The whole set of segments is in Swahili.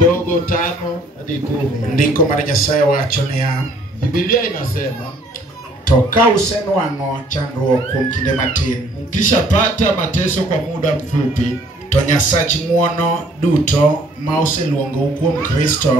Dogo 5 hadi 10. Ndiko mar Nyasaye wacho niya, Biblia inasema to ka usenwang'o chandruok kuom kinde matin, ukishapata mateso kwa muda mfupi, to Nyasach ng'wono duto ma oseluongou kuom Kristo,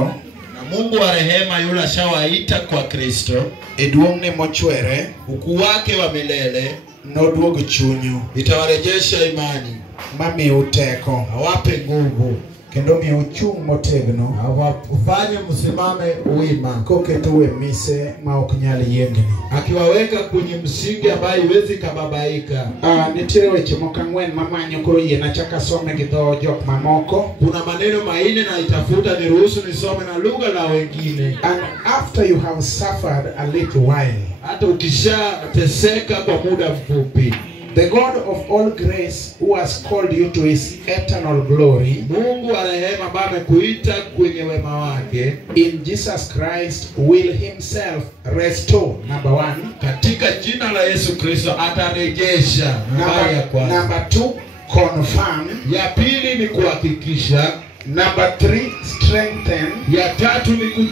na Mungu wa rehema yule ashawaita kwa Kristo, e duong'ne mochwere, ukuu wake wa milele noduogo chunyu, itawarejesha imani, mamiu teko, awape nguvu, kendo miu chung' motegno, awafanye msimame wima, koketo we mise ma ok nyal yiengni. akiwaweka kwenye msingi ambayo iwezi kababaika. Nitiere weche moko 4 mamanyo, koro yiena chaka some gi dho jok mamoko. Kuna maneno 4 na itafuta niruhusu nisome na lugha la wengine. And after you have suffered a little while, hata ukishateseka kwa muda mfupi, the God of all grace, who has called you to his eternal glory, Mungu wa rehema ambaye amekuita kwenye wema wake, in Jesus Christ, will himself restore, number 1. katika jina la Yesu Kristo atarejesha. Nambari ya kwanza. Number 2, confirm. Ya pili ni kuhakikisha. Number 3, strengthen. Ya tatu ni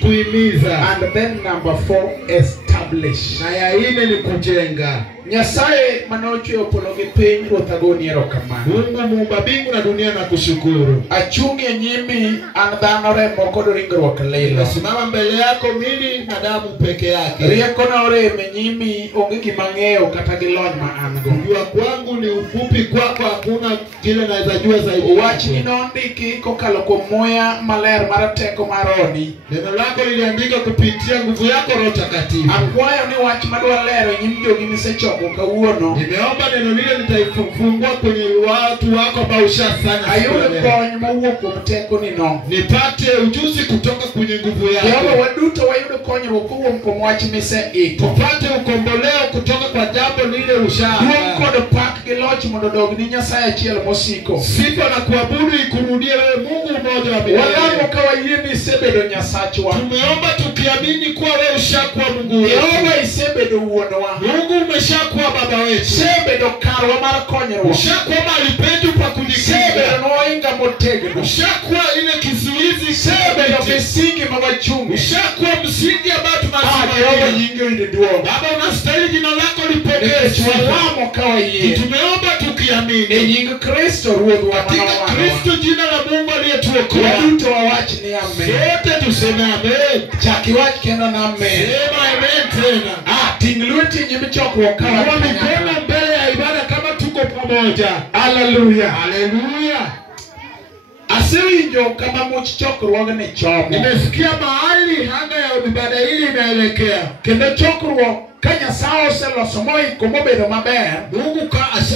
kuhimiza. And then number 4, establish. Na ya 4 ni kujenga. Nyasaye manochwe opolo gi piny, ruoth agoni erokamano. Mungu muumba mbingu na dunia na kushukuru. Achungi e nyimi an dhano remo kod ringruok lilo. Nasimama mbele yako mili na damu peke yake. Rieko na oreme nyimi onge gima ng'eyo kata gi lony ma an go. Kujua kwangu ni ufupi, kwako hakuna kile naweza jua zaidi. Wachni nondiki kokalo kuom muya maler mar teko mar odi. Neno lako liliandika kupitia nguvu yako Roho Takatifu. Akwayo ni wach madwa lero nyim jogi misechoko kawuono. Nimeomba neno lile litaifungua kwenye watu wako ambao ushasanya. Ayudo kony mawuok kuom teko ni no. Nipate ujuzi kutoka kwenye nguvu yako. Jehova waduto wayudo konyruok kuom wach miseiko. Tupate ukomboleo kutoka kwa jambo lile ushaka. Duong' kod pak gi loch mondo dog ni Nyasaye achiel mosiko. Sifa na kuabudu ikurudie wewe Mungu mmoja wa milele. Walamo ka wayie ni isebedo Nyasachwa. Tumeomba tukiamini kuwa wewe ushakuwa Mungu wetu. Jehova isebedo wuonwa. Mungu umeshakuwa baba wetu. Isebedo karwa mar konyruok. Ushakuwa mahali petu pa kujikinga. Isebedo noinga motegno. Ushakuwa ile kizuizi. Isebedo misingi mawachungi. Ushakuwa msingi ambao tunasimamia. Jehova nyingi uliduo. Baba unastahili jina lako lipokee. Walamo ka wayie. Tumeomba tukiamini. E nying Kristo ruodhwa katika Kristo jina la Mungu aliyetuokoa. Waduto wawach ni amen. Sote tuseme amen. Chaki wach kendo na amen. Sema amen tena. Ting lweti nyimi chokruok ka wa mikono mbele ya ibada kama tuko pamoja. Hallelujah. Hallelujah. Asewinjo kama much chokruogni chomo. Nimesikia mahali hanga ya ibada hili inaelekea. Kendo chokruok ka Nyasaye oseloso moiko mobedo maber, Mungu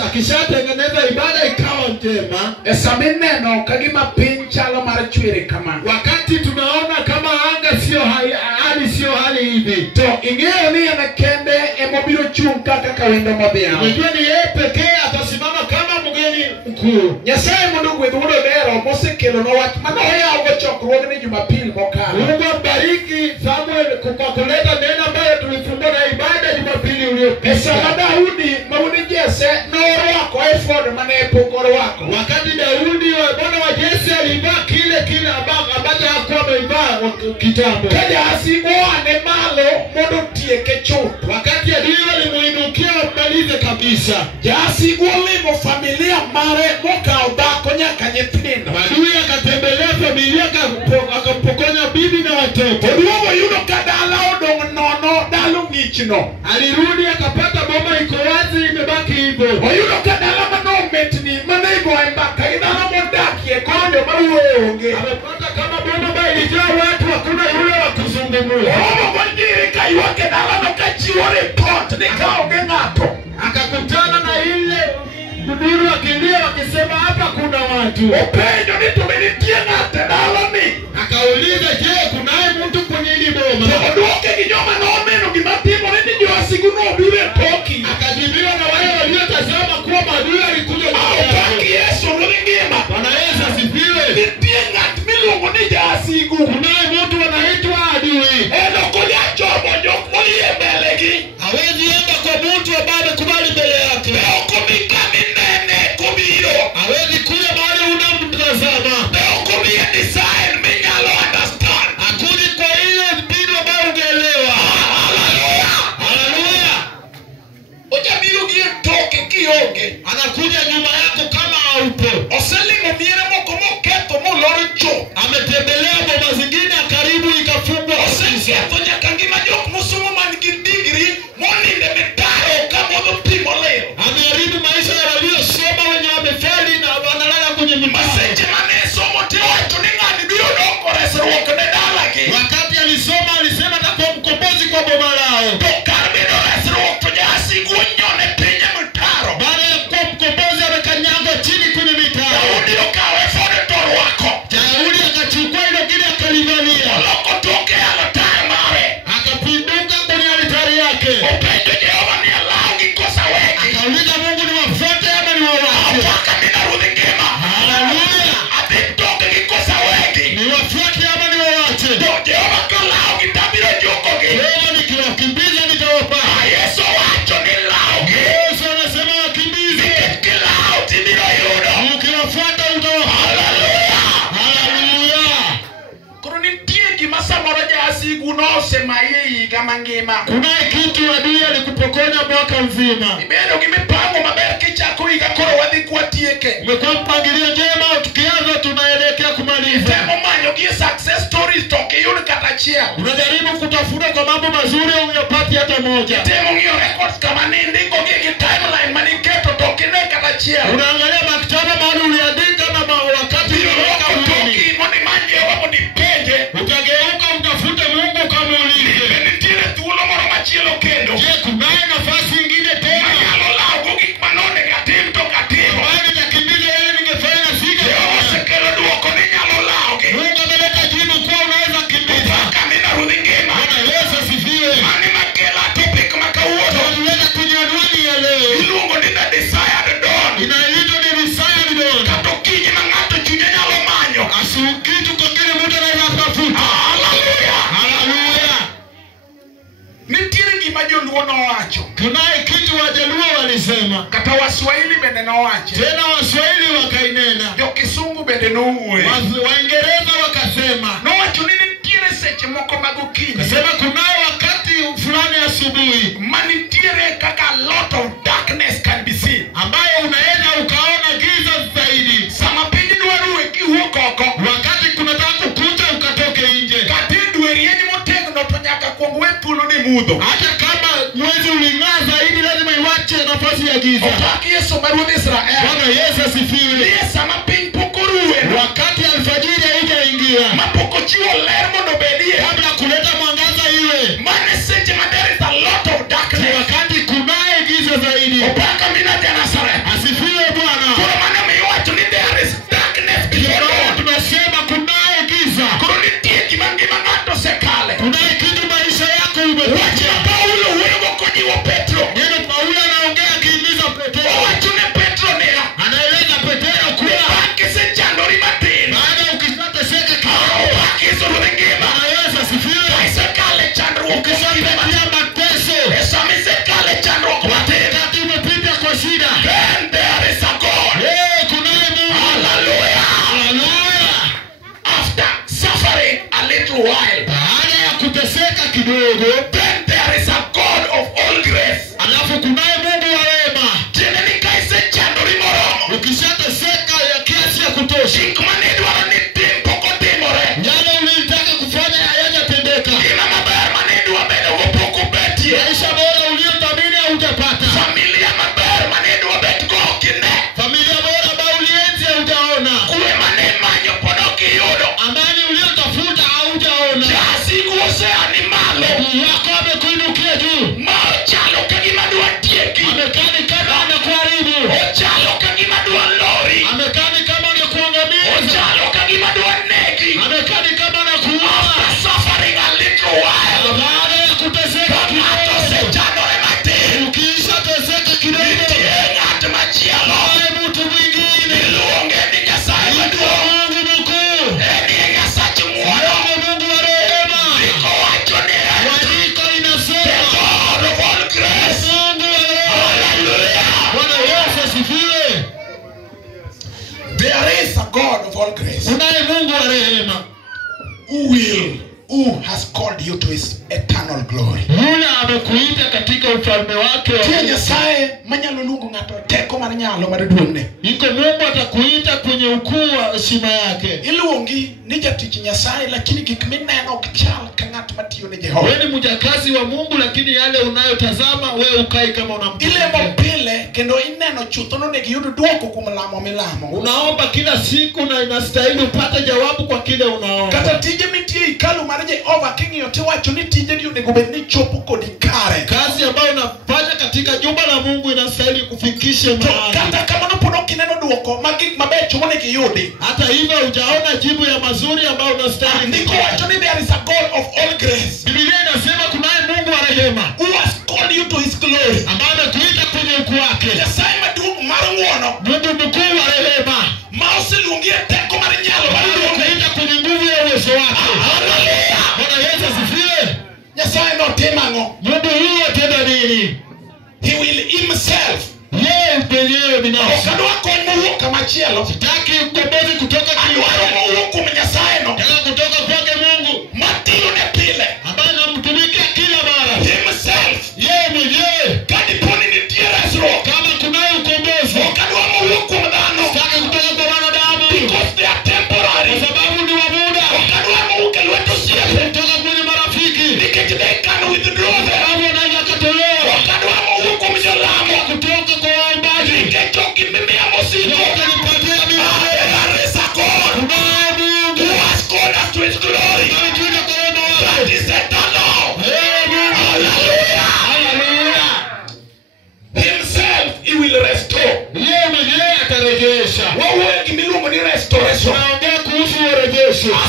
akishatengeneza ibada ikawa njema, sama ineno kagima piny chalo mar chwiri kama. Wakati tunaona kama anga sio hali sio hali hivi, to ing'eyo ni en kende emobiro chung' kaka kawendo modhiambo. Unajua ni yeye pekee atasimama kama mgeni mkuu. Nyasaye mondo gwedh wuod Odero mosekelo no wach mano oyawo chokruogni Jumapili mokalo. Mungu ambariki Samuel kwa kuleta neno ambayo tulifungua na ibada Jumapili iliyopita. Sama Daudi mawuod Jesse norwako efod mane pok orwako. Wakati Daudi bwana wa Jesse alivaa kile ambacho hakuwa amevaa kitambo. Kajasi moane malo mondo tieke chuth. Wakati adui alimuinukia malize kabisa. Jasi golimo familia mare mokao dhako nyaka nyithindo. Adui akatembelea familia akapokonya bibi na watoto. Oduogo yudo ka dala odong' nono, dalo ng'ichno. Alirudi akapata boma iko wazi imebaki hivyo. Oyudo ka dala manometni manego mbaka idala modakie konyo mawuoyo onge. Amepata kama boma ambayo ilijaa watu hakuna yule wa kuzungumza. Wajiri ka yuake dala no kachiwo report ni ka onge ng'ato. Akakutana na ile mduru wakilia wakisema hapa kuna watu. Openjo ni tumenitie ng'ate dala ni. Akauliza je kunaye mtu kwenye hili boma? Oduoke kinyoma nomeno gimatimo ni joasigu no bire toki. Akajibiwa na wale waliotazama kuwa maadui alikuja Paki Yesu ngima. Bwana Yesu asifiwe. Nitie ng'at miluongo ni jasigu. Kunaye mtu anaitwa adui. Eno kulia chomo jok molie mbelegi. Hawezi enda kwa mtu ambaye amekubali mbele yake. Kumika minene kumiro. Hawezi kuja mahali unamtazama. Kumia ni sae wasigu no semaye kama ngema. Kuna kitu adui alikupokonya mwaka mzima. Ibero kimipango maber kichako igakoro wadhi kwa tieke. Umekuwa mpangilio njema, tukianza tunaelekea kumaliza. Temo manyo ki success stories toke yule katachia. Unajaribu kutafuta kwa mambo mazuri uyapati hata moja. Temo ngio records kama nindi ngoge ki timeline maniketo toke ne katachia. Unaangalia maktaba mahali uliandika na wakati uliweka toki moni manje wapo ni peje. Utageuka utafute Mungu kama ulivyo. Nitire tulo moro machielo kendo. Je, kunaye nafasi nyingine tena? Mayalo lao gogi manone katim to katim. Bali nakimbiza yeye ningefanya siga. Sekelo duoko ni nyalo lao ke. Mungu ameleta jibu kwa unaweza kimbiza. Kamina rudi ngema. Yesu asifiwe. Mani makela topic makauoto. Tunaweza kunyanyua ya leo. Ilungo ni the desired dawn. Inaitwa ni desired dawn. Katokinyi mangato chunya nyalo manyo. Asukitu kwa kile mtu anaweza kutafuta. Hallelujah. Hallelujah. Nitire gima joluo nowacho. Kunaye kitu Wajaluo walisema. Kata Waswahili bende nowacho. Tena Waswahili wakainena. Jo Kisungu bende nouwe. Waingereza wakasema. Nowacho ni nitire seche moko magokinyi. Kasema kunaye wakati fulani asubuhi. Manitire kaka lot of darkness can be seen. Ambayo unaweza ukaona giza zaidi. Sama pinyi dwaruwe kihuokoko. Wakati kunataka kukucha ukatoke nje. Katidwe rieni motegno to nyaka kuongwe pulo ni mudho. Hata kama mwezi uling'aa zaidi lazima iwache nafasi ya giza. Otaki Yesu maruodhi Israel. Bwana Yesu asifiwe. Niye sama piny pokoruwe. Wakati alfajiri haijaingia. Mapoko chiwo ler mondo bedie. Kabla kuleta mwangaza iwe. Mane seche ma there is a lot of darkness. Wakati kunaye giza zaidi. Opaka mina ja Nazareth. Asifiwe Bwana. Kuro mane miwacho ni there is darkness before God. Tunasema kunaye giza. Kuro nitie gima ng'ato sekale. Kunaye kitu maisha yako umepata. Wacha Paulo huyo konyiwo Petro. Neno Paulo anaongea akihimiza Petro. Wacho ne Petro niya. Anaeleza Petro kuwa akise chandori matin. baada ukishateseka kidogo. Akizuru ngima. Bwana Yesu asifiwe. Sekale chandruok. Ukishapitia mateso. Esami sekale chandruok matin. Wakati umepita kwa shida. Then there is a God. Kunaye Mungu. Hallelujah. Hallelujah. After suffering a little while. Baada ya kuteseka kidogo. Then there is a God of all grace. Alafu kunaye Mungu wa rehema. Tena nikaise chandori moromo. Ukishateseka ya kiasi ya kutosha. Shikmane dwaro ni tim poko timore. Yale ulitaka kufanya hayajatendeka. Ina maber mane dwa bedo go poko betie. Maisha bora uliyothamini haujapata. Familia maber mane dwa bet go kine. Familia bora ambayo ulienzi haujaona. Kue mane manyo podo kiyudo. Amani uliyotafuta haujaona. Siku ose animalo. Wako amekuinukia juu. Chalo kagima dwa tieki. Amekani kama anakuharibu. Chalo kagima dwa lori. Amekani kama anakuangamiza. Chalo kagima dwa neki. Amekani kama anakuua. After suffering a little while. Baada ya kuteseka Kamato se kidogo. chandore matin. Ukishateseka kidogo. Nitie ng'at machielo. Naye mtu mwingine. Iluonge ni Nyasaye maduong'. Mungu mkuu. Enie Nyasach ng'wono. Mungu wa rehema. Iko wacho niya. Maandiko inasema. God of all grace. Mungu wa rehema. Hallelujah. Bwana Yesu asifiwe. There is a God of all grace. Kunaye Mungu wa rehema. Who has called you to his eternal glory. Yule amekuita katika ufalme wake wa Tie Nyasaye manyalo luongo ng'ato teko mar nyalo mar duong'ne. Iko Mungu atakuita kwenye ukuu wa heshima yake. Iluongi ni jatich Nyasaye lakini gik mineno ok chal ka ng'at matiyo ne Jehova. Wewe ni mjakazi wa Mungu lakini yale unayotazama wewe ukai kama unamtii. Ilemo pile kendo ineno chutho no negi yudo duoko kuom lamo milamo. Unaomba kila siku na inastahili upate jawabu kwa kile unaomba. Kata tije mitie ikalu mar Jehova king'iyo tiwacho ni tije ni onego bed ni chopo kodi kare. Kazi ambayo unafanya katika jumba la Mungu inastahili kufikishe mahali. Kata kama nopodo kineno duoko magik mabecho monegi yudi. Hata hivyo hujaona jibu ya mazuri ambayo unastahili. Ndiko wacho ni there is a God of all grace. Biblia inasema kunaye Mungu wa rehema. Who has called you to his glory. Ambaye amekuita kwenye ukuu wake. Nyasaye maduong' mar ng'wono. Mungu mkuu wa rehema. Ma oseluongi e teko mar nyalo mar duong'ne. Amekuita kwenye nguvu ya uwezo wake. Hallelujah. Bwana Yesu asifiwe. Nyasaye notimo ang'o? Mungu huyo atenda nini? He will himself. Yeye mwenyewe binafsi. Okadwa kony mowuok kamachielo. Sitaki ukombozi kutoka Adwaro mowuok kuom Nyasaye no. Nataka kutoka kwake Mungu. Matiyone pile.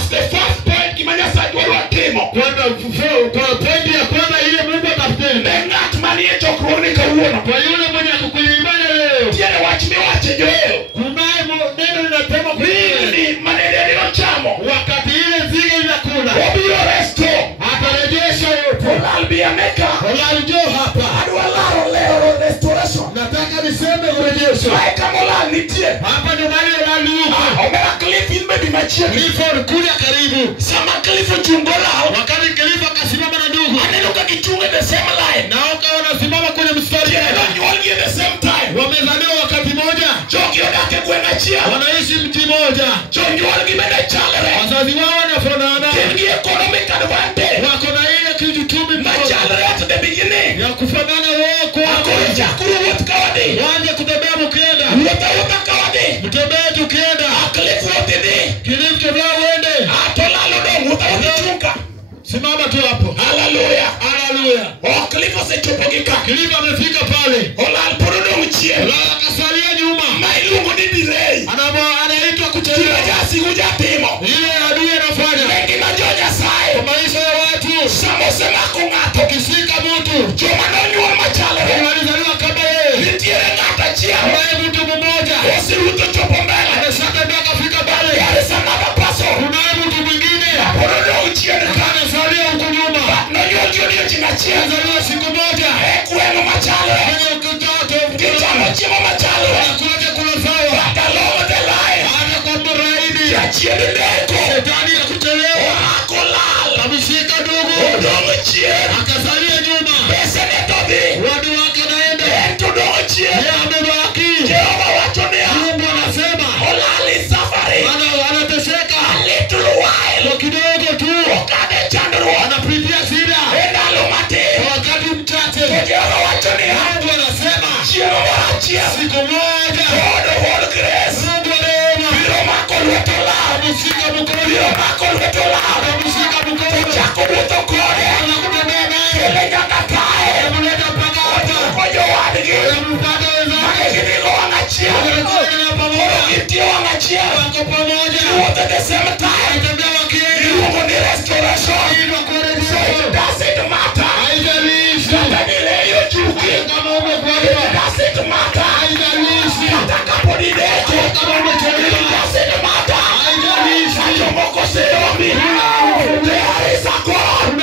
the first point kimanyasa dwaro timo. Kwanza kwa pointi ya kwanza ile Mungu atakutenda. Ngat manie chokruoni kawuono. Kwa yule mwenye kukulia ibada leo. Tiene wach miwache joel. Kunaye neno linasema Ni maneno chamo. wakati ile nzige inakula. Obiro resto. Atarejesha yote. Olal biameka. Olal njoo hapa. Adwalaro leo restoration. Nataka niseme urejesho. Laika molal nitie. Hapa ndio mahali Olal yuko. Omera Cliff in baby machiegni. Clifford kuja karibu. Sama Cliff chungola. Wakati Cliff akasimama na ndugu. Aneno kakichunga the same line. Na ukaona simama kwenye mstari. Nyuolgi at the same time. Wamezaliwa wakati moja. Jogi odake gwena chia. Wanaishi mji moja. Nyuolgi mede chalre. Wazazi wao wanafanana. Tengi economic advantage. Wako na ile kiuchumi Machalre at the beginning. ya kufanana wao kwa Akoja kuruwot kawadi. waanze kutembea mkienda. Wota kawadi. Mtembee tukienda. Cliff wotidi. Cliff tembea uende. Atolalo dong wota chunga. Simama tu hapo. Hallelujah. Haleluya. Cliff osechopo gika. Cliff amefika pale. Olal porodong chie. Olal akasalia nyuma. Mailungu ni delay. Anaitwa kuchelewa. Jasi hujatimo. Ile adui anafanya. Mengi majoja sai. Kwa maisha ya watu. Samose mako ngato. Ukishika mtu. Joma nonyuol machalre. Walizaliwa kama yeye. Nitiere ngata chia. Ambaye mtu mmoja. Osiruto chopo mbele. Amesaka mpaka fika pale. There is another person. Kunaye mtu mwingine. Porodong chie. Anasalia huko nyuma. Nonyuol jodiyo china chia. Alizaliwa siku moja. Kweno machalre. Kwenye ukitoto. Kichamo chiemo machalre. Anakula chakula sawa. Along the line. Hata kwa mraidi. Chiede deko. Shetani ya kuchelewa. Akolal. Kamishika ndugu. Odong chie. Akasalia nyuma. Pese netobi. Watu wake naenda. Ento dong chie. Yeye amebaki. Jehova wachonea. Mungu anasema. Olali safari. Anateseka. A little while. Kwa kidogo tu. Okade chandro. Anapitia shida. Endalo mate. Kwa wakati mchache. Jehova wachonea. Mungu anasema. Jehova wachia. Siku moja. God of all grace. Mungu anaona. Biro mako lwetola. Amushika mkono. Biro mako lwetola. Amushika mkono. Chako buto kore. Anakutembea naye. Kele nyaka kae. Anamleta mpaka hapa. Kojo wadgi. Anamtaka wenzake. Makikidiko wangachia. Wanakuja pamoja. Kitio wangachia. Wako pamoja. What at the same time. Wanatembea wakienda. Mungu ni restoration. Hivyo kwa So rejesho. it doesn't matter. Haijalishi. Hata nile hiyo chuki. Kama It umekwama. doesn't matter. Haijalishi. Hata kapo ni deko. Kama It umechelewa. doesn't matter. Haijalishi. Achomoko seombi. There is a God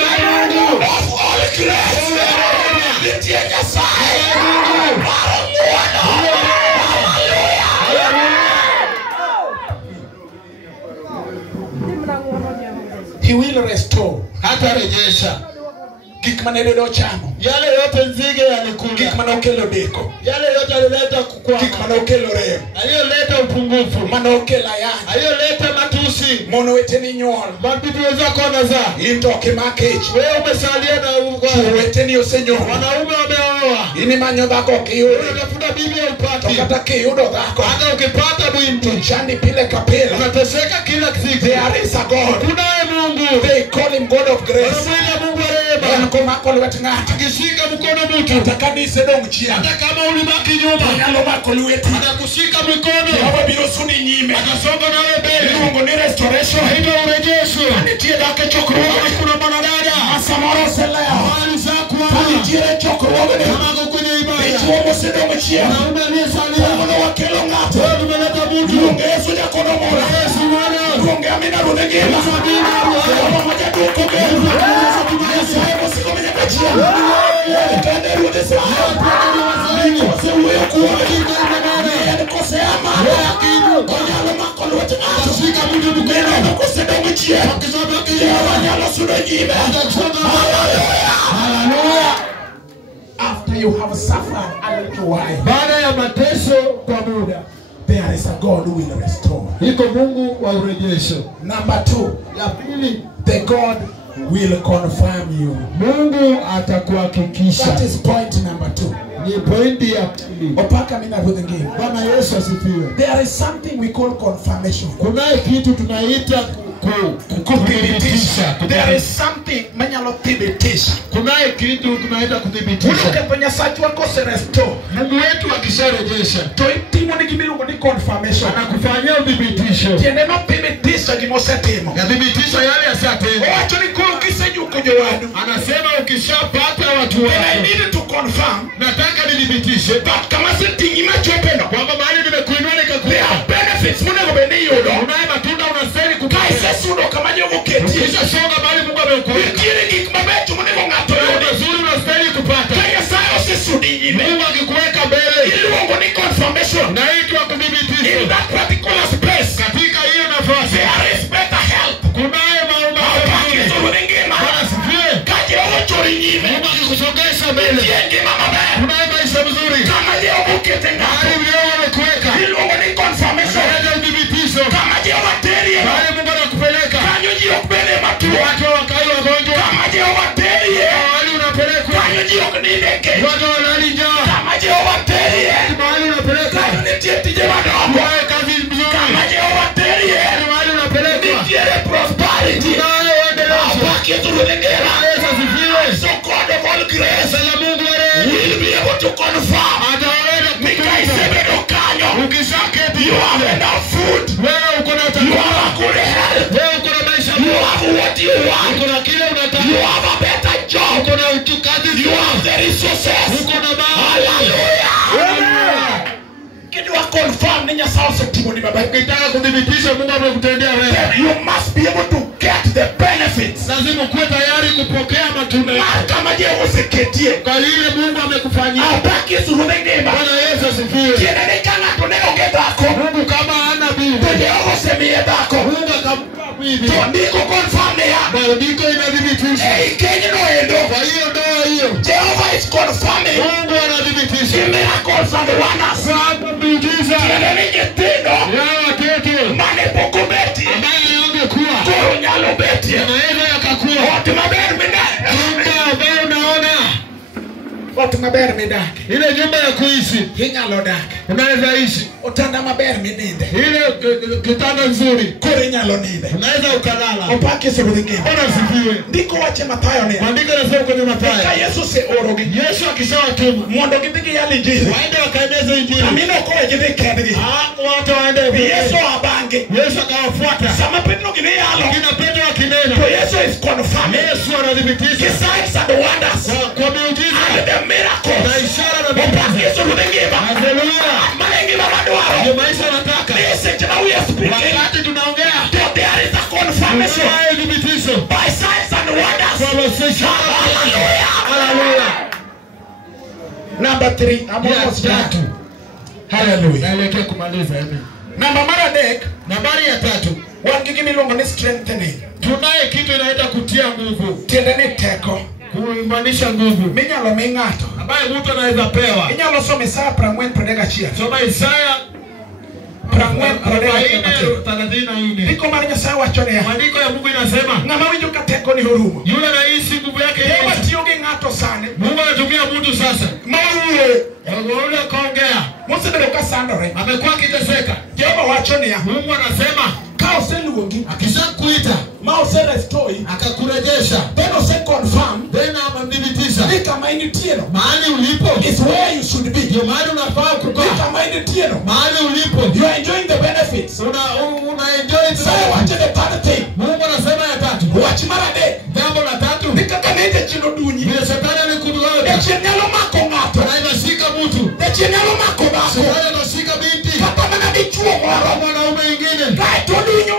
of all grace. Nitie Nyasaye. Maro mwana. He will restore. Hata rejesha. Gik manedo chamo. Yale yote nzige yalikula. Gik manokelo deko. Yale yote alileta kukwama. Gik manokelo rem. Aliyoleta upungufu. Manokela yana. Aliyoleta matusi. Mono weteni nyuol. Mabibi wenzako wanazaa. Intoke makech. Wewe umesalia na Chuo weteni osenyuol. wanaume wameoa. Ini manyo dhako kiyudo. Unatafuta bibi ya To upati. kata kiyudo dhako. Hata ukipata mwinti. Chani pile kapila. Unateseka kila siku. There is a God. Kunaye Mungu. They call him God of grace. Wanamwita Mungu wa rehema. En komako lwet ng'ato. Akishika mkono mtu. Kata kanise dong chien. Hata kama ulibaki nyuma. Nyalo mako lweti. Atakushika mikono. Jehova biro suni nyime. Atasonga nawe mbele. Iluongo ni restoration. Hivyo urejesho. Nitie dhake chokruogni. Kuna mwanadada. Samoro oseleo. Hali za kuwa. Nitiere chokruogni. Kama kwenye ibada. Ichuo mosedong chien. Wanaume aliyesalia. Mono wakelo ng'ato. Wewe tumeleta mtu. Luonge Yesu jakono mora. Yesu mwana. Luonge Amina ruodh ngima. Jehova mojaduoko geno. Nyasaye mosiko menyaka chien. Kende ruodh Israel. Nikose wuoyo kuome. En kose ama. Onyalo mako lwet ng'ato. Neno kosedong chien. Jehova nyalo sudo nyime. Haleluya. After you have suffered a little while, Baada ya mateso kwa muda, there is a God who will restore. iko Mungu wa urejesho. Number 2, Ya pili, the God will confirm you. Mungu atakuhakikisha. That is point number 2. Ni pointi ya pili. Opaka mina ruodh ngima. Bwana Yesu asifiwe. There is something we call confirmation. Kunaye kitu tunaita kuthibitisha. There is something manyalo thibitisha. Kunaye kitu tunaita kuthibitisha. Unakempo Nyasaye wako restore. Mungu wetu akisharejesha, to itimo ni gimiluongo ni confirmation. Anakufanyia uthibitisho. Tiende no thibitisha gimosetimo. Yathibitisha yale yashatenda. Wacho ni koro kisejuko jowadu. Anasema ukishapata watu wako. I need to confirm. Nataka nithibitishe. But kama sitingi machopendo. Kwamba mahali nimekuinua nikakupa. There are benefits munego beni yudo. Unaye matunda unastahili kupata. Kaise sudo kama jogo keti. Kisha songa mahali Mungu amekuweka. Kile gik mabecho munego ngato yudo. Nzuri unastahili kupata. Kaya sayo sisudi nyime. Mungu akikuweka mbele. Iluongo ni confirmation. Na itwa kuthibitisha. In that particular space. Katika hiyo nafasi. There is better help. Kunaye maombi. Bwana sifiwe. Kaje ochori nyime. Mungu akikusongesha mbele. Tienge mama baya. Kunaye maisha mzuri. Kama leo ukete ngato. Mahali leo amekuweka. Iluongo ni confirmation. Ndio uthibitisho. Kama leo materia. Mahali Mungu anakupeleka. Kanyo jio kubele matu. Watu wakai wagonjwa. Kama leo materia. Mahali unapelekwa. Kanyo jio kunideke. Watu wanalala njaa. Kama leo materia. Mahali unapeleka. Kanyo nitietije wadogo. Wewe kazi nzuri. Kama leo materia. Mahali unapelekwa. Nitiere prosperity. Nayo endelea. Abaki turudengera. Yesu sifiwe. So God of all grace. Sala Mungu wewe. Will be able to confirm. Ataweza Nikaisebe no kanyo. ukishaketi. You have enough food. Wewe uko na You chakula. have a good health. Wewe uko na maisha You bora. have what you want. Uko na kile unataka. You have a better job. Uko na utukazi. You have the resources. Uko na mali. Hallelujah. Kitu wa confirm ni Nyasaye setimo ni baba. Ukitaka kudhibitisha Mungu amekutendea wewe. Then you must be able to get the benefits. Lazima ukuwe tayari kupokea matunda. Kama je usiketie. Kwa ile Mungu amekufanyia. Abaki surudengema. Bwana Yesu asifiwe. Tiene ni kana tuneno gedako. Mungu kama hana bibi. Tuje usemie dako. Mungu akampa bibi. Ndiko confirm ya. Maandiko inadhibitisha. Kenye no endo. Kwa hiyo ndoa hiyo. Jehovah is confirming. Mungu anadhibitisha. Miracles and wonders. Sababu miujiza. Tiene ni getendo. Ya watoto. Mane poko beti. Ambaye yangekuwa. Koro nyalo beti. Yanaweza yakakuwa. Watu maber midake. Nyumba ambayo unaona. Watu maber midake. Ile nyumba ya kuishi. Hinyalo dake. Unaweza ishi. Otanda maber midinde. Ile kitanda nzuri. Koro nyalo ninde. Unaweza ukalala. Opaki surudengema. Bwana asifiwe. Ndiko wache Mathayo ne. Maandiko yanasema kwenye Ka Mathayo. Yesu se orogi. Yesu akishawatuma. Mondo gidhigi yali injili. Waende wakaeneze injili. Amino kore gidhi kendgi. Watu waende. Yesu abange. Yesu akawafuata. Sama Petro gidhi yalo. Kina Petro akinena. So Yesu is confirming. Yesu anadhibitisha. Signs and wonders. Kwa miujiza. And the miracles. Na ishara na Opaki miujiza. surudengema. Haleluya. Malengi mamadwaro. Ndio maisha nataka. Message now we are speaking. Wakati tunaongea. There is a confirmation. Tunaye dhibitisho. By signs and wonders. Kwa ishara. Hallelujah. Haleluya. Number 3. Ya tatu. Hallelujah. Naelekea kumaliza hivi. Number maradek. Nambari ya tatu. Wangigi milongo ni strengthening. Tunaye kitu inaita kutia nguvu. Tiende ni teko. Kuimanisha nguvu. Minyalo mingato. Ambaye mtu anaweza pewa. Inyalo some Isaya 40:31. Soma Isaya 40:34. Ndiko mar Nyasaye wacho niya. Maandiko ya Mungu inasema Ng'ama winjo ka teko ni orumo. yule anaishi nguvu yake Yeye Yesu. tiyo gi ng'ato sani. Mungu anatumia mtu sasa. Mawuoyo. Yule kaongea. Mosebedo ka sandore. Amekuwa akiteseka. Jehova wacho niya. Mungu anasema Ka oseluongi. akishakuita Ma oserestoi. akakurejesha. Then ose-confirm. Tena amemdhibitisha. Ni kama initieno. Mahali ulipo Is where you should be. ndio mahali unafaa Ni kukaa. kama initieno. Mahali ulipo You are enjoying the benefits. una enjoy. Isaya wacho the third thing. Mungu anasema ya tatu. Wach maradek. Jambo la tatu. Ni kaka nende chino dunyi. Ni shetani alikuduoda. Echien nyalo mako ng'ato. Anashika mtu. Echien nyalo mako dhako. Shetani anashika binti. Kata mana dichuo moro. Mwanaume mwingine. Kae to dunyo.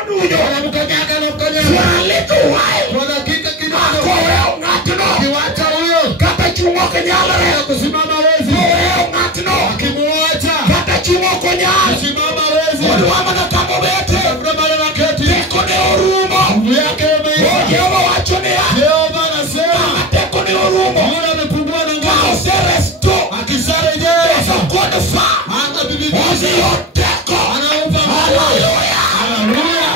Anamkanyaga na mkanyaga. For a little while. Kwa dakika kidogo. Akoweo ng'atno. Akiwacha huyo. Kata chungo kenyalore. Kusimama wezi. Koweo ng'atno. Akimuacha. Kata chungo konyal. Kusimama wezi. Odwama na kamo bete. Kuna na keti. Teko ne orumo. Nguvu yake imeisha. Jehova wacho niya. Jehova anasema. Teko ne orumo. Yule amepungua na nguvu. Oseresto. Akisharejea. Yesu kodfa. Hata bibi. Ozi yoteko. Anaupa. Hallelujah. Haleluya.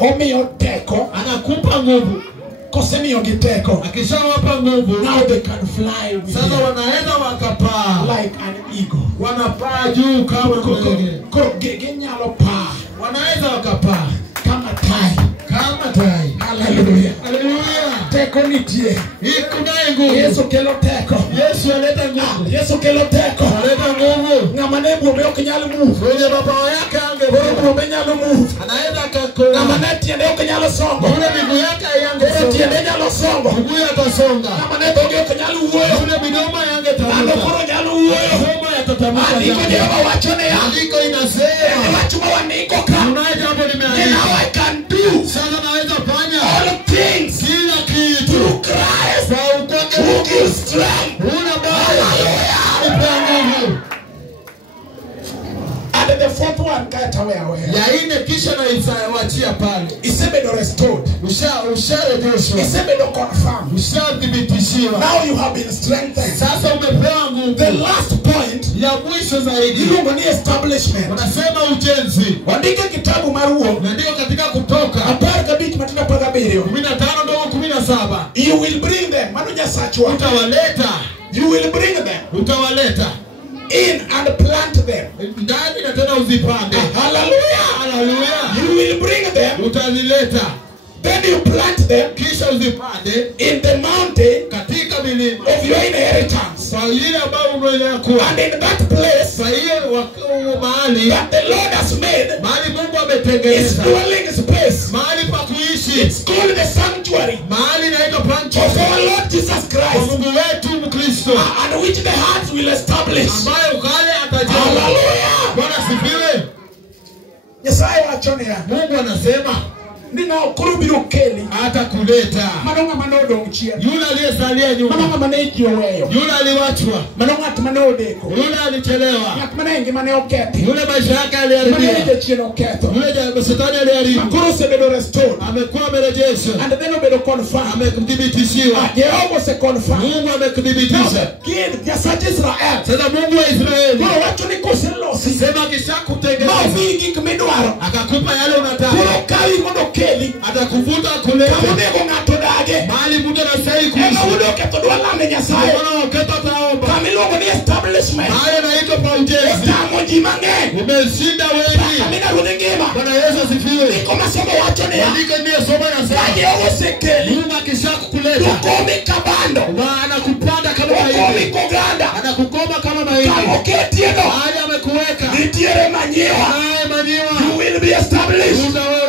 Omiyo teko. Anakupa nguvu. Kosemiyo gi teko. Akishawapa nguvu. Now they can fly with Sasa you. wanaweza wakapaa. Like an eagle. Wanapaa juu kama ndege. Koro ginyalo paa. wanaweza wakapaa kama tai. kama tai. Haleluya. Haleluya. Teko nitie. Ikunaye nguvu. Yesu kelo teko. Yesu aleta nguvu. Yesu kelo teko. Aleta nguvu. Ngama ne buombe ok nyal move. Kwenye baba yake Buombe nyalo move. anaweza akakoa. Ngama ne tiende ok nyalo songo. Ule miguu yake yangesonga. Tiende nyalo songo. Miguu atasonga. Ngama ne dhoge ok nyal wuoyo. Ule midomo Ngama yangetamka. koro nyalo wuoyo. Homa yatatamka. Andiko Jehova wachone ya. Andiko inasema. Wach ma waniko ka. Kuna jambo Now limeandikwa. I can do Sasa naweza fanya all things kila kitu. through Christ Kwa ukwake who gives strength. Una baya. Nipe nguvu. And the fourth one kata wewe. Ya ine kisha na isawachia pale. Isebedo restored. Usharejeshwa. Isebedo confirmed. Ushadhibitishiwa. Now you have been strengthened. Sasa umepewa nguvu. The last point Ya mwisho zaidi. ilungo ni establishment. Wanasema ujenzi. Wandike kitabu maruo. Na ndio katika Kutoka. Apar kabich matunda pada birio. 15 ndogo 17. You will bring them. Manu nyasachwa. Utawaleta. You will bring them Utawaleta. in and plant them. Ndani na tena uzipande. Hallelujah. Hallelujah. You will bring them. Utazileta. Then you plant them Kisha uzipande in the mountain katika milima. of your inheritance. Kwa ile ambayo umekuwa. And in that place Kwa hiyo mahali that the Lord has made mahali Mungu is ametengeneza. dwelling space. Mahali pa kuishi. It's called the sanctuary Mahali inaitwa of pancho. our Lord Jesus Kwa Christ, Mungu wetu Mkristo. and which the hearts will establish. Ambayo kale atajenga. Hallelujah. Bwana sifiwe. Nyasaye wachone ya Mungu anasema nina okurubiro keli hata kuleta manonga manodo uchia yule aliyesalia nyuma. manonga maneji oweyo Yule aliwachwa. manonga tumanodeko Yule alichelewa. ng'at manengi mane oketi Yule maisha yake mane aliharibiwa. jachien oketho Yule shetani aliharibu. makoro osebedo restored Amekuwa amerejeshwa. and then obedo confirmed. Amekudhibitishiwa. Jehova ose-confirm. Mungu amekudhibitisha. Kid Nyasach Israel Sasa Mungu wa Israeli koro wacho ni koselosi sema kisha ma kutengeneza omiyi gik midwaro akakupa yale unataka. koro kawi mondo keli Atakuvuta kama kuleta onego ng'ato dage mahali mtu anastahili ema kuishi. udo ketho dwa lame Nyasaye Mbona wakati ataomba kama iluongo ni establishment mahali anaitwa pa ujenzi. otamo ji mang'eny Umeshinda wengi. amina ruodh ngima Bwana Yesu asifiwe. ndiko masomo wacho niya Andiko ndiye somo ka nasema Jehova osekeli Mungu akisha kukuleta okomi kabando anakupanda kama okomi mahindi. koganda Anakukoma kama kama mahindi. oketieno Mahali amekuweka. nitiere manyiwa Naye manyiwa. you will be established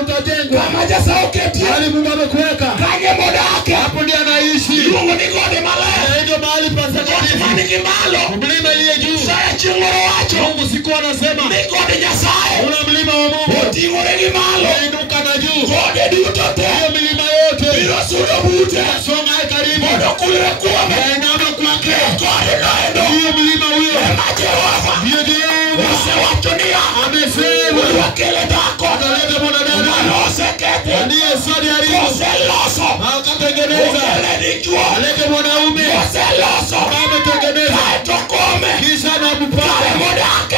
Utajengwa. kama Nyasaye oketie Mahali Mungu amekuweka. kanye modake Hapo ndiye anaishi. iluongo ni gode maler Ndio mahali pa got takatifu. manigi malo Mlima iliye juu. Nyasaye chieng' moro wacho Mungu siku anasema ni gode Nyasaye ule mlima wa Mungu oting'ore gi malo inuka na juu. gode duto te Hiyo milima yote biro sudo bute songa karibu. mondo kulre kuome Inama kwake. gode noendo Hiyo milima huyo. ema Jehova Hiyo Jehova osewacho niya amesema wakele dhako ataleta mwanadamu. mano osekete Ndiye sadi haribu. oseloso Akatengeneza. okele dichuo Alete mwanaume. oseloso Ametengeneza. kaeto kome Kisha anampaka. kare modak